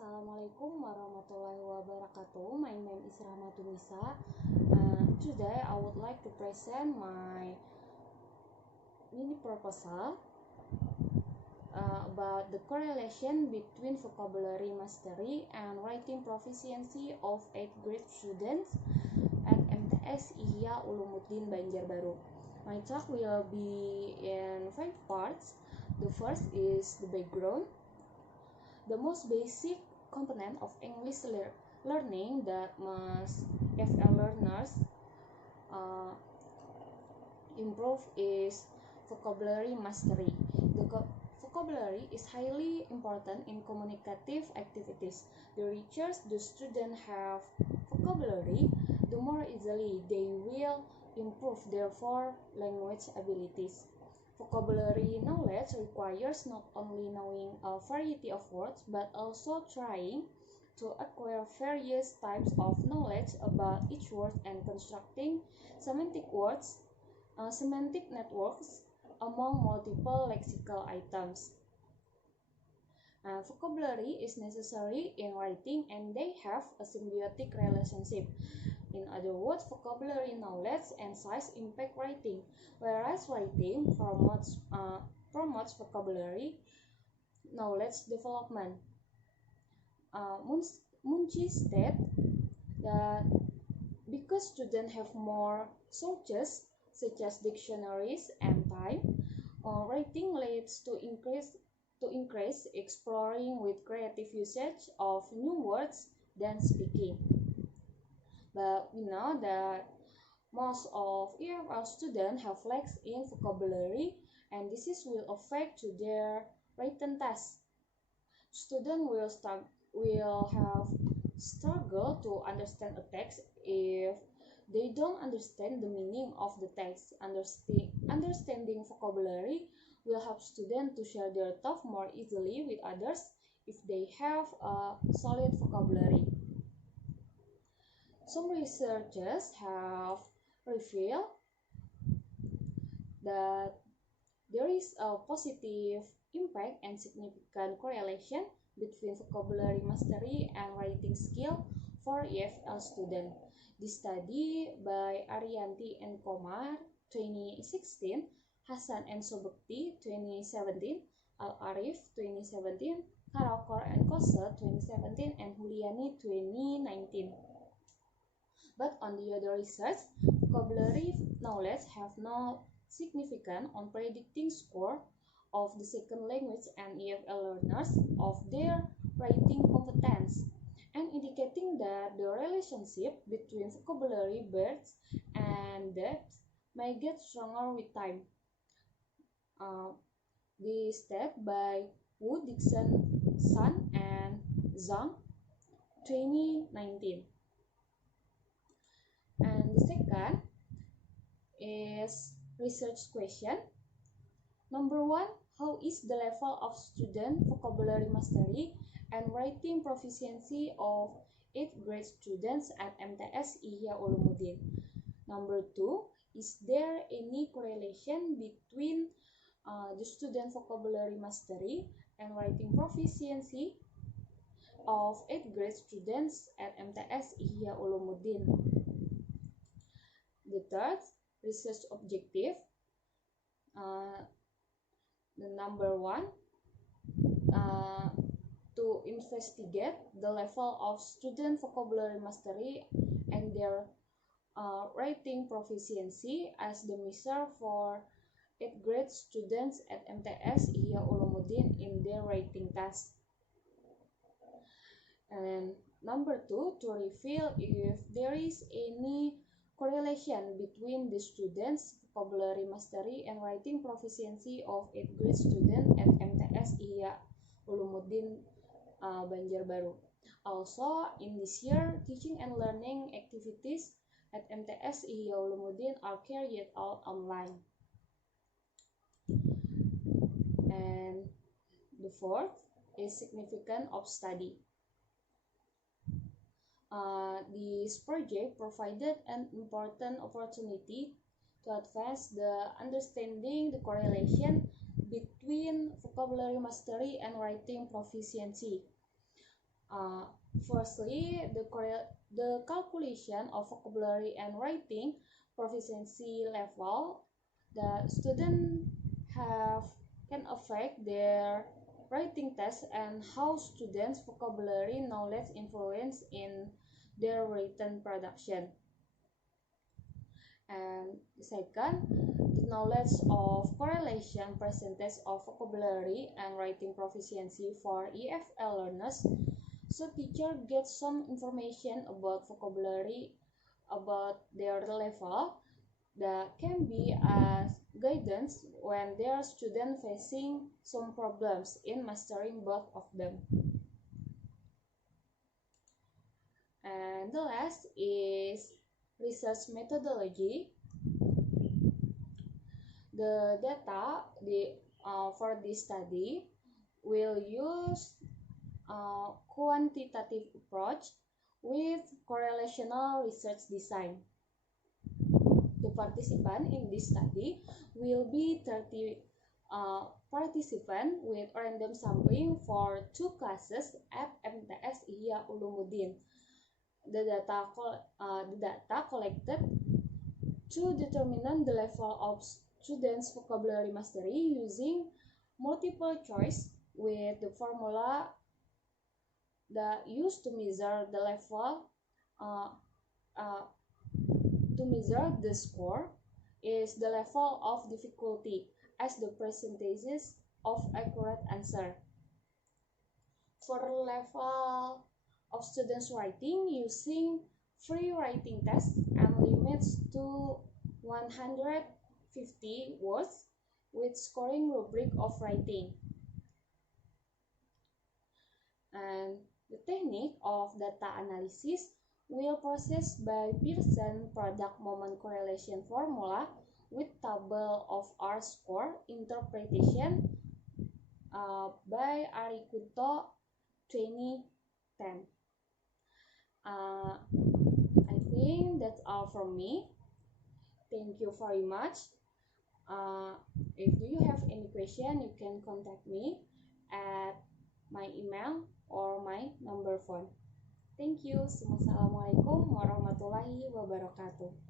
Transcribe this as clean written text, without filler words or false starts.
Assalamualaikum warahmatullahi wabarakatuh. My name is Rahmatunnisa. Today I would like to present my mini proposal about the correlation between vocabulary mastery and writing proficiency of 8th grade students at MTS Ihya Ulumuddin Banjarbaru. My talk will be in 5 parts. The first is the background, the most basic component of English learning that must EFL learners improve is vocabulary mastery. The vocabulary is highly important in communicative activities. The richer the students have vocabulary, the more easily they will improve their language abilities. Vocabulary knowledge requires not only knowing a variety of words, but also trying to acquire various types of knowledge about each word and constructing semantic networks among multiple lexical items. Vocabulary is necessary in writing and they have a symbiotic relationship. In other words, vocabulary knowledge and size impact writing, whereas writing promotes vocabulary knowledge development. Munchi stated that because students have more sources such as dictionaries and time, writing leads to increase exploring with creative usage of new words than speaking. But we know that most of EFL students have lacks in vocabulary, and this will affect to their written test. Students will have struggle to understand a text if they don't understand the meaning of the text. Understanding vocabulary will help students to share their thoughts more easily with others if they have a solid vocabulary. Some researchers have revealed that there is a positive impact and significant correlation between vocabulary mastery and writing skill for EFL students. This study by Arianti and Komar 2016, Hasan and Sobekti 2017, Al-Arif 2017, Karakor and Kosa 2017, and Huliani 2019. But on the other research, vocabulary knowledge have no significance on predicting score of the second language and EFL learners of their writing competence, and indicating that the relationship between vocabulary breadth and depth may get stronger with time. This step by Wu, Dixon, Sun, and Zhang 2019. And the second is research question. Number 1, how is the level of student vocabulary mastery and writing proficiency of 8th grade students at MTS Ihya Ulumuddin? Number 2, is there any correlation between the student vocabulary mastery and writing proficiency of 8th grade students at MTS Ihya Ulumuddin? The third research objective, the number 1, to investigate the level of student vocabulary mastery and their writing proficiency as the measure for 8th grade students at MTS Ihya Ulumuddin in their writing test. And number 2, to reveal if there is any correlation between the students' vocabulary mastery and writing proficiency of 8th grade students at MTS Ihya Ulumuddin Banjarbaru. Also, in this year, teaching and learning activities at MTS Ihya Ulumuddin are carried out online. And the fourth is significance of study. This project provided an important opportunity to advance the understanding the correlation between vocabulary mastery and writing proficiency. Uh, Firstly, the calculation of vocabulary and writing proficiency level, the student have can affect their writing test and how students' vocabulary knowledge influence in their written production. And second, the knowledge of correlation percentage of vocabulary and writing proficiency for EFL learners. So teacher gets some information about vocabulary, about their level, that can be as guidance when their student facing some problems in mastering both of them. And the last is research methodology. The data for this study will use a quantitative approach with correlational research design. The participant in this study will be 30 participants with random sampling for 2 classes at MTS Ihya Ulumuddin. The data collected to determine the level of students' vocabulary mastery using multiple choice with the formula that used to measure the level uh, uh, to measure the score is the level of difficulty as the percentages of accurate answer. For level of students writing using free writing test and limits to 150 words with scoring rubric of writing. And the technique of data analysis will process by Pearson product moment correlation formula with table of R score interpretation by Arikunto 2010. I think that's all from me. Thank you very much. If you have any question, you can contact me at my email or my number phone. Thank you. Wassalamualaikum warahmatullahi wabarakatuh.